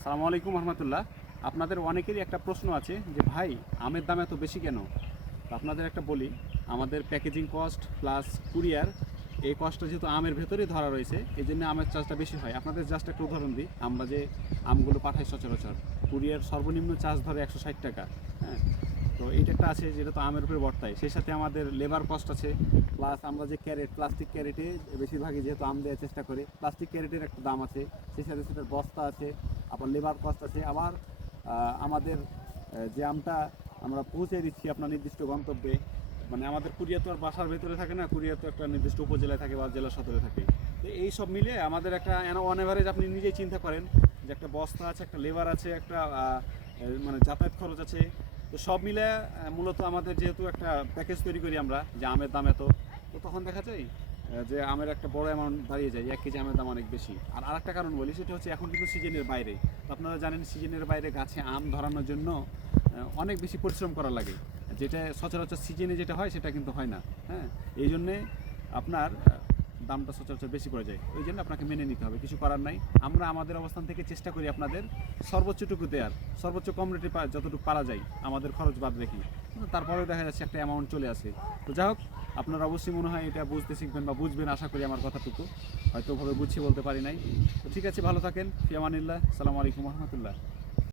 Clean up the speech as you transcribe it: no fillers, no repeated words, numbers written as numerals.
আসসালামু আলাইকুম রহমতুল্লাহ। আপনাদের অনেকেরই একটা প্রশ্ন আছে যে ভাই আমের দাম এত বেশি কেন? তো আপনাদের একটা বলি, আমাদের প্যাকেজিং কস্ট প্লাস কুরিয়ার এই কস্টটা যেহেতু আমের ভেতরেই ধরা রয়েছে, এই জন্য আমের চার্জটা বেশি হয়। আপনাদের জাস্ট একটা উদাহরণ দিই, আমরা যে আমগুলো পাঠাই সচরাচর, কুরিয়ার সর্বনিম্ন চার্জ ধরে 160 টাকা। হ্যাঁ, তো এইটা একটা আছে যেটা তো আমের উপরে বর্তায়, সেই সাথে আমাদের লেবার কস্ট আছে, প্লাস আমরা যে ক্যারেট, প্লাস্টিক ক্যারেটে বেশিরভাগই যেহেতু আম দেওয়ার চেষ্টা করি, প্লাস্টিক ক্যারেটের একটা দাম আছে, সেই সাথে সেটার বস্তা আছে, আবার লেবার কস্ট আছে, আবার আমাদের যে আমটা আমরা পৌঁছে দিচ্ছি আপনার নির্দিষ্ট গন্তব্যে, মানে আমাদের কুরিয়ার তো আর বাসার ভেতরে থাকে না, কুরিয়ার তো একটা নির্দিষ্ট উপজেলায় থাকে বা জেলা সদরে থাকে। তো এই সব মিলে আমাদের একটা অন অ্যাভারেজ আপনি নিজেই চিন্তা করেন যে একটা বস্তা আছে, একটা লেবার আছে, একটা মানে যাতায়াত খরচ আছে। তো সব মিলে মূলত আমাদের যেহেতু একটা প্যাকেজ তৈরি করি আমরা যে আমের দাম এত, তো তখন দেখা যায় যে আমের একটা বড় অ্যামাউন্ট দাঁড়িয়ে যায়, 1 কেজি আমের দাম অনেক বেশি। আর আরেকটা কারণ বলি, সেটা হচ্ছে এখন কিন্তু সিজনের বাইরে। তো আপনারা জানেন সিজনের বাইরে গাছে আম ধরানোর জন্য অনেক বেশি পরিশ্রম করা লাগে, যেটা সচরাচর সিজনে যেটা হয় সেটা কিন্তু হয় না। হ্যাঁ, এই জন্যে আপনার দামটা সচরাচর বেশি পড়ে যায়, ওই জন্য আপনাকে মেনে নিতে হবে, কিছু করার নাই। আমরা আমাদের অবস্থান থেকে চেষ্টা করি আপনাদের সর্বোচ্চটুকু দেওয়ার, সর্বোচ্চ কম রেটে যতটুকু পারা যায় আমাদের খরচ বাদ রেখে। কিন্তু তারপরেও দেখা যাচ্ছে একটা অ্যামাউন্ট চলে আসে। তো যাই হোক, আপনারা অবশ্যই মনে হয় এটা বুঝতে শিখবেন বা বুঝবেন, আশা করি আমার কথাটুকু হয়তো ওভাবে বুঝিয়ে বলতে পারি নাই। তো ঠিক আছে, ভালো থাকেন, ফি আমানিল্লাহ, আসসালামু আলাইকুম রহমতুল্লাহ।